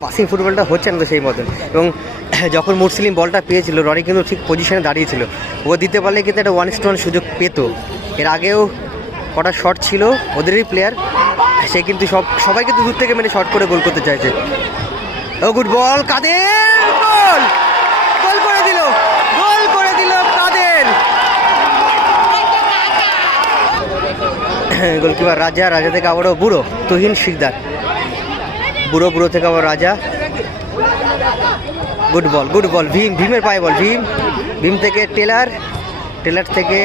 Passing ফুটবলটা হচ্ছে না তো সেই মতন। এবং যখন মুসলিম বলটা পেয়েছিল, রনি কিন্তু ঠিক পজিশনে দাঁড়িয়েছিল। ও দিতে পারলে কিন্তু একটা ওয়ান স্টোন সুযোগ পেত। এর আগেও কটা শট ছিল ওদেরই প্লেয়ার সে কিন্তু সব, সবাই কিন্তু দূর থেকে মেনে শট করে গোল করতে চাইছে। ও গুড বল কাদের গোল গোল করে দিল গোল করে দিল কাদের? গোলকিপার রাজা রাজা থেকে আবারও বুড়ো, তুহিন শিকদার। বুড়ো বুড়ো থেকে আবার রাজা। Good ball good ball Bheem, ভীমের পায়ে বল ভীম। ভীম থেকে টেলার টেলার থেকে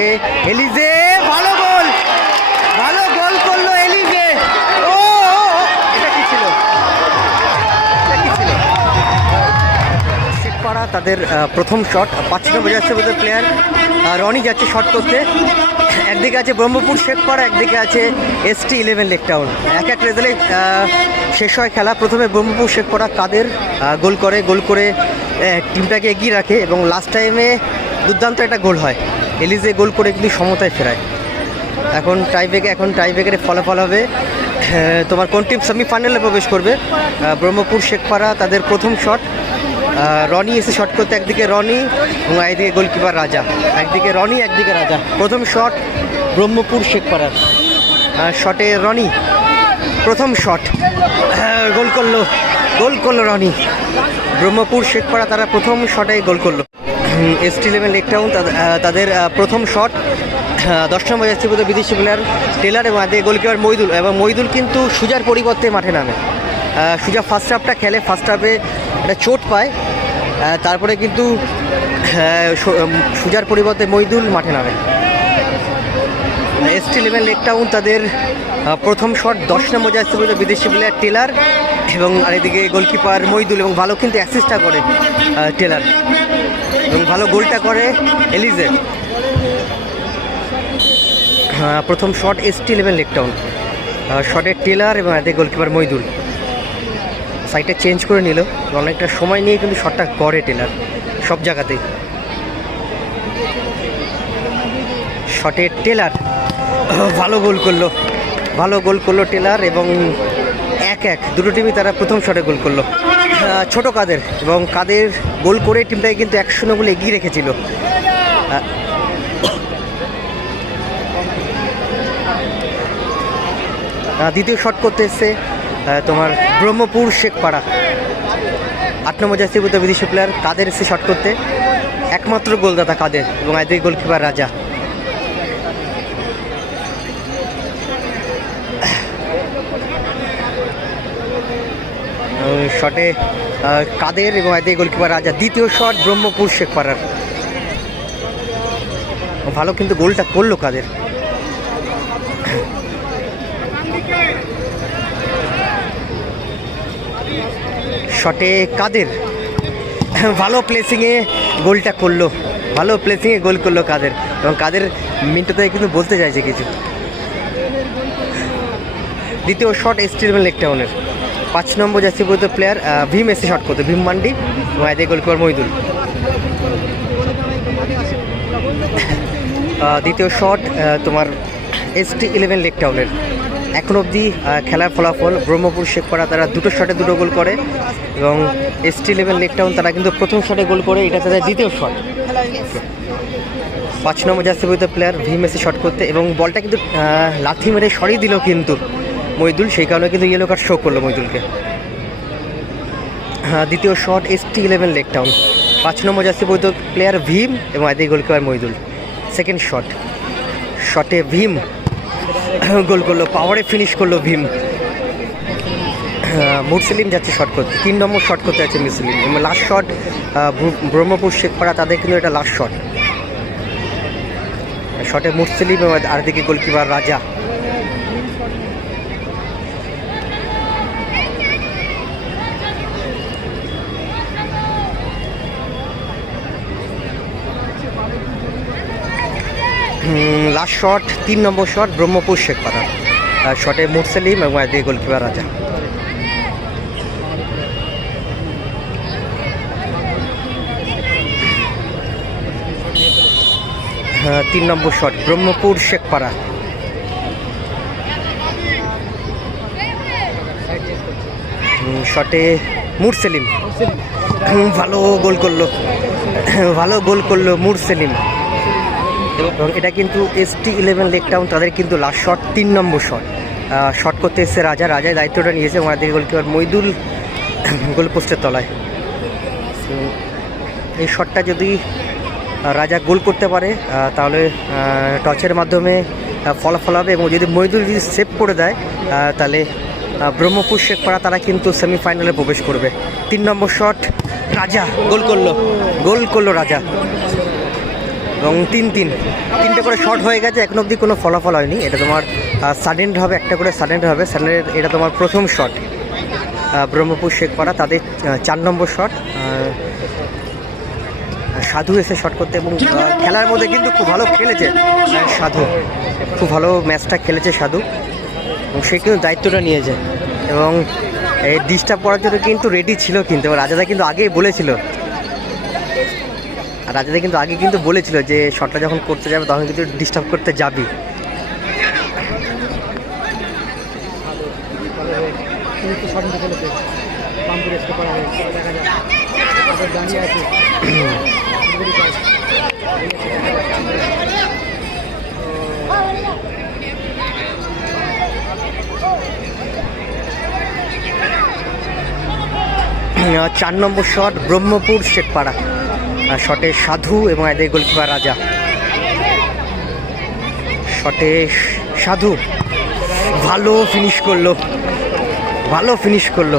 এলিজে, ভালো গোল ভালো গোল করল এলিজে। ও এটা কি ছিল? তাদের প্রথম শট পাঁচ নম্বর যাচ্ছে ওদের প্লেয়ার রনি যাচ্ছে শট করতে। একদিকে আছে ব্রহ্মপুর, শেখপাড়া, একদিকে আছে S T eleven Lake Town এক এক রেজালে শেষ হয় খেলা। প্রথমে ব্রহ্মপুর, শেখপাড়া, কাদের গোল করে গোল করে টিমটাকে এগিয়ে রাখে এবং লাস্ট টাইমে দুর্দান্ত একটা গোল হয়। এলিজে গোল করে কিন্তু সমতায় ফেরায়। এখন টাইব্রেকে এখন টাইব্রেকের ফলাফল হবে তোমার কোন টিম সেমিফাইনালে প্রবেশ করবে? ব্রহ্মপুর, শেখপাড়া, তাদের প্রথম শট রনি এসে শট করতে, একদিকে রনি এবং একদিকে গোলকিপার রাজা। একদিকে রনি, একদিকে রাজা। প্রথম শট ব্রহ্মপুর শেখপাড়ার শটে রনি। প্রথম শট গোল করল গোল করল রনি। ব্রহ্মপুর শেখপাড়া তারা প্রথম শটে গোল করল। S T eleven Lake Town তাদের প্রথম শট দশ নম্বর যাচ্ছে বোধহয় বিদেশি প্লেয়ার টেলার এবং আগে গোলকিপার মইদুল। এবং মইদুল কিন্তু সুজার পরিবর্তে মাঠে নামে। সুজা ফার্স্ট হাফটা খেলে ফার্স্ট হাফে একটা চোট পায়। তারপরে কিন্তু সুজার পরিবর্তে মইদুল মাঠে নামে। S T eleven Lake Town তাদের প্রথম শট দশ নম্বর যাচ্ছে বলে বিদেশি প্লেয়ার টেলার এবং আরেকদিকে গোলকিপার মইদুল এবং ভালো কিন্তু অ্যাসিস্টটা করে টেলার। এবং ভালো গোলটা করে এলিজে আহ, প্রথম shot S T eleven lake town. শটে টেলার এবং এতে গোলকিপার মইদুল। সাইডটা চেঞ্জ করে নিল, অনেকটা সময় নিয়ে কিন্তু শটটা করে টেলার সব জায়গাতেই। শটে টেলার ভালো গোল করল, ভালো গোল করল টেলার এবং এক এক, দুটো টিমই তারা প্রথম শটে গোল করল। ছোট কাদের এবং কাদের গোল করে টিমটাকে কিন্তু এক শূন্য গোলে এগিয়ে রেখেছিল। দ্বিতীয় শট করতে এসছে তোমার ব্রহ্মপুর শেখপাড়া। আট নম্বর জার্সি বলতে বিদেশি প্লেয়ার কাদের এসে শট করতে? একমাত্র গোলদাতা কাদের এবং এদিকে গোলকিপার রাজা? শটে কাদের এবং এদিকে গোলকিপার রাজা? দ্বিতীয় শট ব্রহ্মপুর শেখপাড়ার। ভালো কিন্তু গোলটা করল কাদের? শটে কাদের? ভালো প্লেসিংয়ে গোলটা করল। ভালো প্লেসিংয়ে গোল করল কাদের। এবং কাদের মিন্টুতে কিন্তু বলতে চাইছে কিছু। দ্বিতীয় শট এস্টিলমেন লেক টাউনের পাঁচ নম্বর যাচ্ছে বলতে প্লেয়ার ভীম এসে শট করতো। ভীম মান্ডি এবং এদিকে গোলকিপার মহিদুল। দ্বিতীয় শট তোমার এস টি ইলেভেন লেক টাউনের এখন অবধি খেলার ফলাফল ব্রহ্মপুর শেখপাড়া তারা দুটো শটে দুটো গোল করে এবং S T eleven lake town তারা কিন্তু প্রথম শটে গোল করে এটা তাদের দ্বিতীয় শট পাঁচ নম্বর বলতে প্লেয়ার ভীম এসে শট করতে এবং বলটা কিন্তু লাথি মেরে সরিয়ে দিল কিন্তু মইদুল সেই কারণে কিন্তু ইয়েলো কার্ড শো করল মইদুলকে। হ্যাঁ, দ্বিতীয় shot S T eleven lake town পাঁচ নম্বর বৈধ প্লেয়ার ভীম এবং আদি গোলকিপার মহিদুল সেকেন্ড শট শটে ভীম গোল করল পাওয়ারে ফিনিশ করল ভীম। হ্যাঁ, মুরসলিম যাচ্ছে শর্ট করতে। তিন নম্বর শর্ট করতে যাচ্ছে মুসলিম লাস্ট শট ব্রহ্মপুর শেখপাড়া তাদের কিন্তু এটা লাস্ট শট শটে মুরসেলিম এবং আর দিকে গোলকিপার রাজা। লাস্ট শট তিন নম্বর শট ব্রহ্মপুর শেখপাড়া শটে মুরসলিম এবং এদিকে গোলকিপার রাজা। হ্যাঁ, তিন নম্বর শট ব্রহ্মপুর শেখপাড়া শটে মুরসেলিম। ভালো গোল করল। ভালো গোল করল মুরসেলিম। এবং এটা কিন্তু এসটি ইলেভেন লেক টাউন তাদের কিন্তু লাস্ট শট তিন নম্বর শট শট করতে এসছে রাজা রাজা দায়িত্বটা নিয়েছে ওনার দিকে গোলকিপার মইদুল গোল পোস্টের তলায়। এই শটটা যদি রাজা গোল করতে পারে তাহলে টচের মাধ্যমে ফলাফল হবে এবং যদি মইদুল যদি সেভ করে দেয় তাহলে ব্রহ্মপুর শেখ শেখপাড়া তারা কিন্তু সেমিফাইনালে প্রবেশ করবে। তিন নম্বর শট রাজা গোল করল। গোল করল রাজা। এবং তিন তিন। তিনটে করে শট হয়ে গেছে, এখন অবধি কোনো ফলাফল হয়নি। এটা তোমার সাডেন হবে, একটা করে সাডেন হবে। সাডেনের এটা তোমার প্রথম শট ব্রহ্মপুর শেখপাড়া, তাদের চার নম্বর শট সাধু এসে শট করতে এবং খেলার মধ্যে কিন্তু খুব ভালো খেলেছে সাধু। খুব ভালো ম্যাচটা খেলেছে সাধু। এবং সে কিন্তু দায়িত্বটা নিয়েছে। এবং, এই ডিস্টার্ব করার জন্য কিন্তু রেডি ছিল কিন্তু। রাজাদা কিন্তু আগেই বলেছিল আর রাজাদা কিন্তু আগে কিন্তু বলেছিল যে শটটা যখন করতে যাবে, তখন কিন্তু ডিস্টার্ব করতে যাবি। চার নম্বর শট ব্রহ্মপুর শেখপাড়া। শটে সাধু এবং এদের গোলকিপার রাজা। শটে সাধু ভালো ফিনিশ করল ভালো ফিনিশ করল।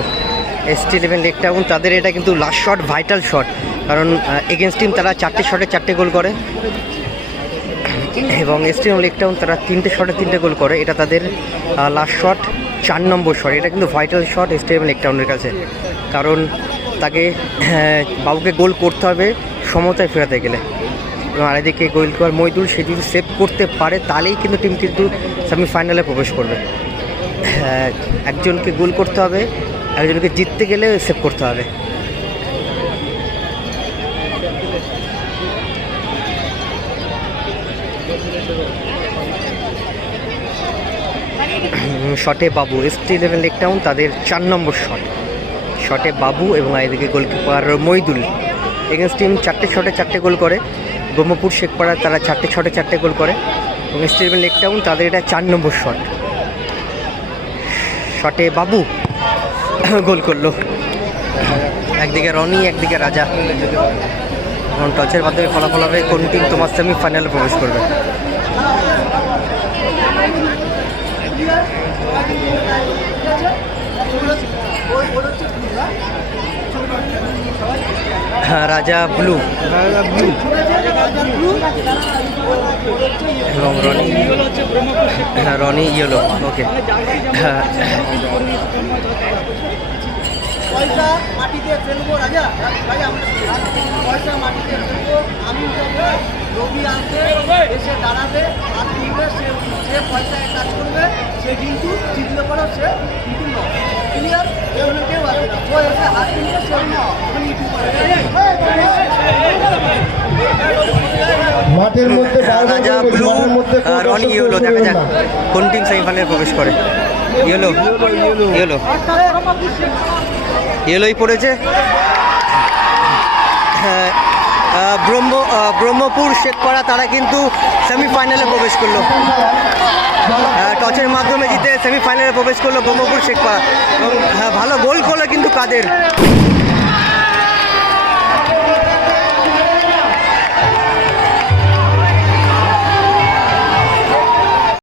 এসটি ইলেভেন লেক টাউন তাদের এটা কিন্তু লাস্ট শট ভাইটাল শট কারণ এগেনস্ট টিম তারা চারটে শটে চারটে গোল করে। এবং এসটি লেক টাউন তারা তিনটে শটে তিনটে গোল করে। এটা তাদের লাস্ট শট চার নম্বর শট এটা কিন্তু ভাইটাল শট এসটি লেক টাউনের কাছে। কারণ তাকে আহ, বাবুকে গোল করতে হবে। সমতায় ফেরাতে গেলে। এবং আরেকদিকে গোলকিপার মইদুল সে যদি সেভ করতে পারে, তাহলেই কিন্তু টিম কিন্তু সেমিফাইনালে প্রবেশ করবে। একজনকে গোল করতে হবে, একজনকে জিততে গেলে সেভ করতে হবে। শটে বাবু এসটি ইলেভেন লেক টাউন তাদের চার নম্বর শট শটে বাবু এবং এদিকে গোলকিপার মইদুল। এগেনস্ট টিম চারটে শটে চারটে গোল করে। ব্রহ্মপুর, শেখপাড়া তারা চারটে শটে চারটে গোল করে। এবং ইলেভেন লেক টাউন তাদের এটা চার নম্বর শট। শটে বাবু গোল করল। একদিকে রনি, একদিকে রাজা। এবং টচের মাধ্যমে ফলাফল হবে কোন টিম তোমার সেমি ফাইনালে প্রবেশ করবে। রাজা ব্লু। এবং রনি হ্যাঁ রনি ইয়েলো ওকে। পয়সা মাটিতে ফেলব রাজা। ভাই পয়সা মাটিতে ফেলব। আমি যাব রবি আসবে এসে দাঁড়াবে। হাত তুলবে সে পয়সায় কাজ করবে। সে কিন্তু জিতলে সে কিন্তু রাজা বলব, ব্লু রনি ইয়েলো দেখা যাক। কোন টিম সেমিফাইনালে প্রবেশ করে ইয়েলো ইয়েলো ইয়েলোই পড়েছে হ্যাঁ, ব্রহ্ম ব্রহ্মপুর শেখপাড়া তারা কিন্তু সেমিফাইনালে প্রবেশ করল। আহ, টচের মাধ্যমে জিতে সেমিফাইনালে প্রবেশ করল ব্রহ্মপুর শেখপাড়া এবং হ্যাঁ, ভালো গোল করল কিন্তু কাদের।